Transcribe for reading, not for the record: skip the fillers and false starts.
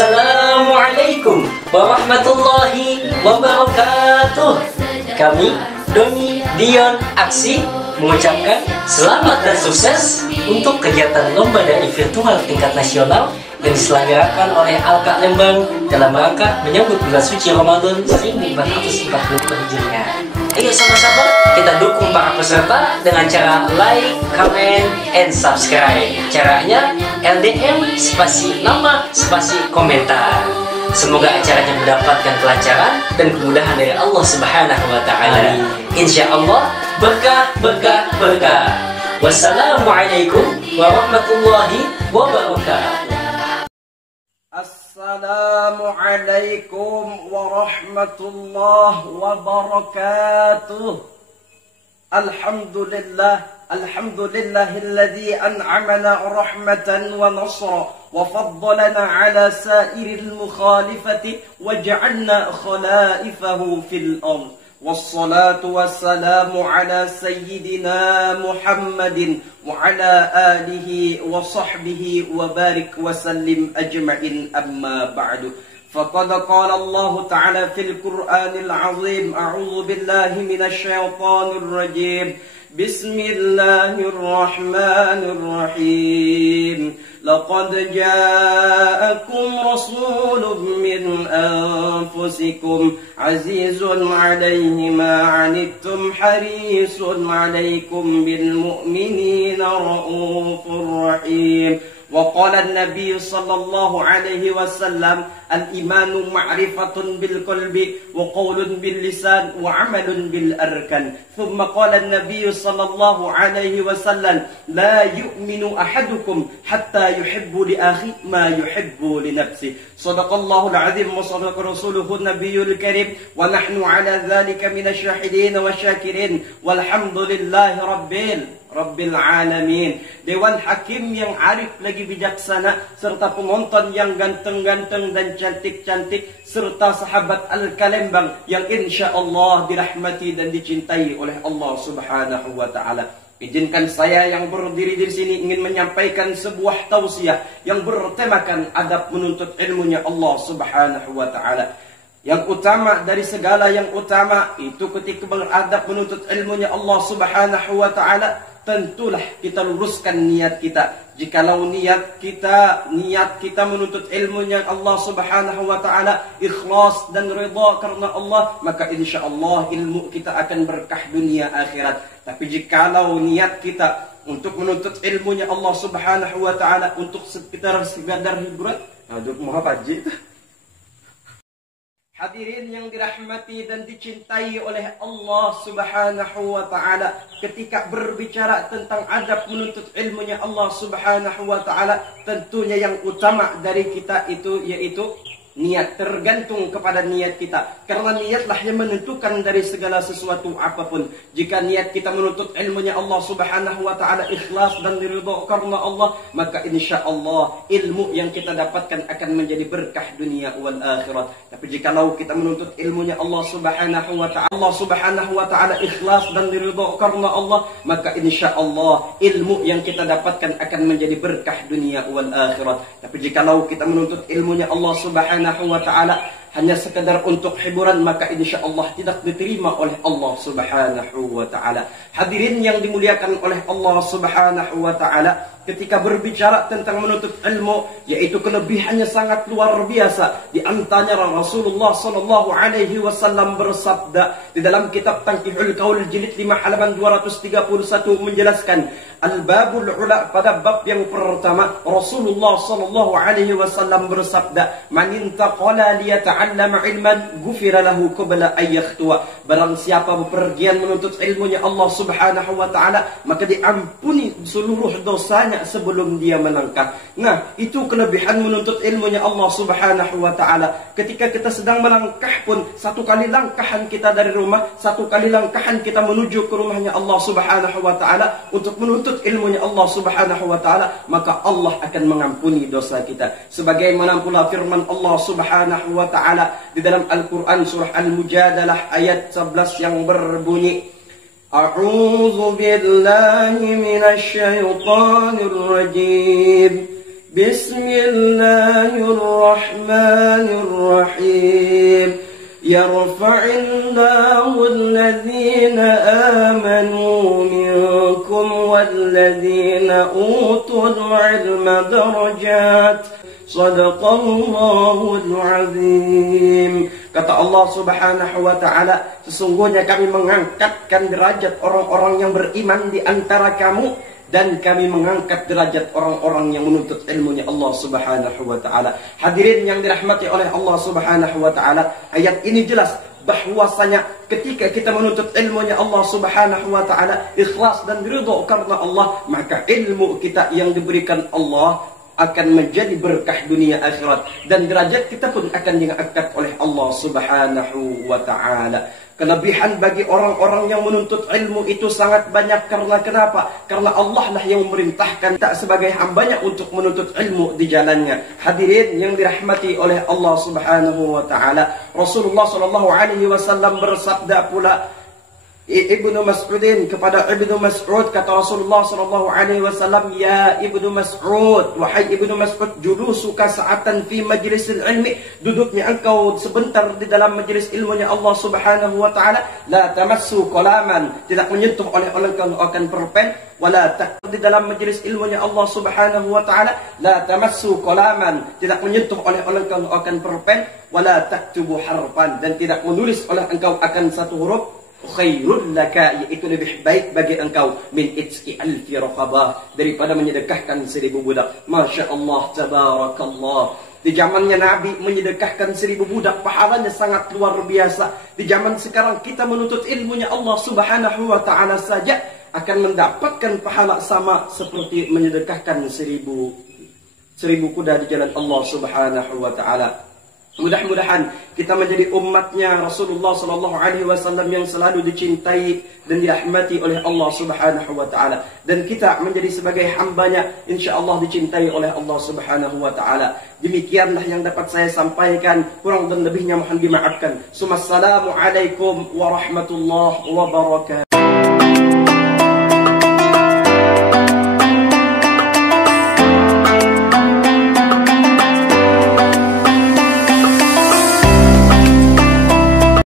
Assalamualaikum warahmatullahi wabarakatuh. Kami, Doni, Dion, Aksi mengucapkan selamat dan sukses untuk kegiatan Lomba Dai Virtual tingkat nasional yang diselenggarakan oleh Alka Lembang dalam rangka menyambut bulan suci Ramadan 1440 Hijriah. Ayo sama-sama kita dukung para peserta dengan cara like, comment, and subscribe. Caranya LDM spasi nama spasi komentar. Semoga acaranya mendapatkan kelancaran dan kemudahan dari Allah Subhanahu wa Ta'ala. Insya Allah berkah, berkah, berkah. Wassalamualaikum warahmatullahi wabarakatuh. Assalamualaikum warahmatullahi wabarakatuh. Alhamdulillahilladzi an'amana rahmatan wa nasra wa faddalana ala sa'iril mukhalifati wa ja'alna khalaifahu fil ardh. Wassalatu wassalamu ala sayyidina Muhammadin wa ala alihi wa sahbihi wa barik wa sallim ajma'in, amma ba'du. Faqad qala Allah ta'ala fil Qur'anil azim, a'udzu billahi minasy syaithanir rajim. Bismillahirrahmanirrahim. Laqad ja'akum rasulun min anfusikum azizun 'alaihi ma 'anittum harisun 'alaikum bil mu'minina raufur rahim. وقال النبي صلى الله عليه وسلم الإيمان معرفة بالقلب وقول باللسان وعمل بالأركان. ثم قال النبي صلى الله عليه وسلم لا يؤمن أحدكم حتى يحب لأخيه ما يحب لنفسه. صدق الله العظيم وصدق رسوله النبي الكريم ونحن على ذلك من الشاهدين والشاكرين والحمد لله Rabbil Alamin. Dewan Hakim yang arif lagi bijaksana, serta penonton yang ganteng-ganteng dan cantik-cantik, serta sahabat Al-Kalembang yang insya Allah dirahmati dan dicintai oleh Allah Subhanahu wa Ta'ala. Izinkan saya yang berdiri di sini ingin menyampaikan sebuah tausiah yang bertemakan adab menuntut ilmunya Allah Subhanahu wa Ta'ala. Yang utama dari segala yang utama itu ketika beradab menuntut ilmunya Allah Subhanahu wa Ta'ala, tentulah kita luruskan niat kita. Jikalau niat kita menuntut ilmunya Allah Subhanahu wa Ta'ala ikhlas dan ridha karena Allah, maka insya Allah ilmu kita akan berkah dunia akhirat. Tapi jikalau niat kita untuk menuntut ilmunya Allah Subhanahu wa Ta'ala untuk sekedar hiburan, aduh mau apa aja. Hadirin yang dirahmati dan dicintai oleh Allah Subhanahu wa Ta'ala, ketika berbicara tentang adab menuntut ilmunya Allah Subhanahu wa Ta'ala, tentunya yang utama dari kita itu yaitu niat. Tergantung kepada niat kita, karena niatlah yang menentukan dari segala sesuatu apapun. Jika niat kita menuntut ilmunya Allah Subhanahu wa Ta'ala ikhlas dan diridha karena Allah, maka insya Allah ilmu yang kita dapatkan akan menjadi berkah dunia wal akhirat. Tapi jikalau kita menuntut ilmunya Allah Subhanahu wa Ta'ala ikhlas dan diridha karena Allah, maka insya Allah ilmu yang kita dapatkan akan menjadi berkah dunia wal akhirat. Tapi jikalau kita menuntut ilmunya Allah Subhanahu wa Ta'ala hanya sekedar untuk hiburan, maka insya Allah tidak diterima oleh Allah Subhanahu wa Ta'ala. Hadirin yang dimuliakan oleh Allah Subhanahu wa Ta'ala, ketika berbicara tentang menuntut ilmu, yaitu kelebihannya sangat luar biasa. Di antaranya Rasulullah sallallahu alaihi wasallam bersabda di dalam kitab Tankihul Qaul jilid 5 halaman 231 menjelaskan Al-Babul Ula, pada bab yang pertama Rasulullah sallallahu alaihi wasallam bersabda, "Man intaqala liyata'allama ilman ghufira lahu qabla an yakhtuwa." Barang siapa bepergian menuntut ilmunya Allah Subhanahu wa Ta'ala, maka diampuni seluruh dosanya sebelum dia melangkah. Nah, itu kelebihan menuntut ilmunya Allah Subhanahu wa Ta'ala. Ketika kita sedang melangkah pun, satu kali langkahan kita dari rumah, satu kali langkahan kita menuju ke rumahnya Allah Subhanahu wa Ta'ala untuk menuntut ilmunya Allah Subhanahu wa Ta'ala, maka Allah akan mengampuni dosa kita. Sebagaimana pula firman Allah Subhanahu wa Ta'ala di dalam Al-Quran surah Al-Mujadalah ayat 11 yang berbunyi, A'udzu billahi minasy syaithanir rajim. Bismillahirrahmanirrahim. Yarfa'illahu alladhina amanu minkum walladhina utul ilma darajat. Sadaqallahul azim. Kata Allah Subhanahu wa ta'ala, sesungguhnya kami mengangkatkan derajat orang-orang yang beriman di antara kamu, dan kami mengangkat derajat orang-orang yang menuntut ilmunya Allah Subhanahu wa ta'ala. Hadirin yang dirahmati oleh Allah Subhanahu wa ta'ala, ayat ini jelas bahwasanya ketika kita menuntut ilmunya Allah Subhanahu wa ta'ala ikhlas dan ridha karena Allah, maka ilmu kita yang diberikan Allah akan menjadi berkah dunia akhirat, dan derajat kita pun akan diangkat oleh Allah Subhanahu wa ta'ala. Kelebihan bagi orang-orang yang menuntut ilmu itu sangat banyak. Karena kenapa? Karena Allah lah yang memerintahkan tak sebagai hambanya untuk menuntut ilmu di jalannya. Hadirin yang dirahmati oleh Allah Subhanahu wa ta'ala, Rasulullah SAW bersabda pula, Ibnu Mas'udin kepada Ibnu Mas'ud, kata Rasulullah SAW, ya Ibnu Mas'ud, wahai Ibnu Mas'ud, julusuka sa'atan fi majlisil ilmi, duduknya engkau sebentar di dalam majlis ilmunya Allah Subhanahu wa ta'ala, la tamassu qalaman, tidak menyentuh oleh engkau akan perpen, wala di dalam majlis ilmunya Allah Subhanahu wa ta'ala, la tamassu qalaman, tidak menyentuh oleh engkau akan perpen, wala taktubu harfan, dan tidak menulis oleh engkau akan satu huruf, khairul laka, yaitu lebih baik bagi engkau, min itski alfi raqabah, daripada menyedekahkan 1000 budak. Masya Allah, tabarakallah. Di zamannya Nabi menyedekahkan 1000 budak, pahalanya sangat luar biasa. Di zaman sekarang kita menuntut ilmunya Allah Subhanahu wa ta'ala saja akan mendapatkan pahala sama seperti menyedekahkan 1000 kuda di jalan Allah Subhanahu wa ta'ala. Mudah-mudahan kita menjadi umatnya Rasulullah SAW yang selalu dicintai dan dirahmati oleh Allah Subhanahu wa ta'ala, dan kita menjadi sebagai hambanya insyaallah dicintai oleh Allah Subhanahu wa ta'ala. Demikianlah yang dapat saya sampaikan, kurang dan lebihnya mohon dimaafkan. Assalamualaikum warahmatullahi wabarakatuh.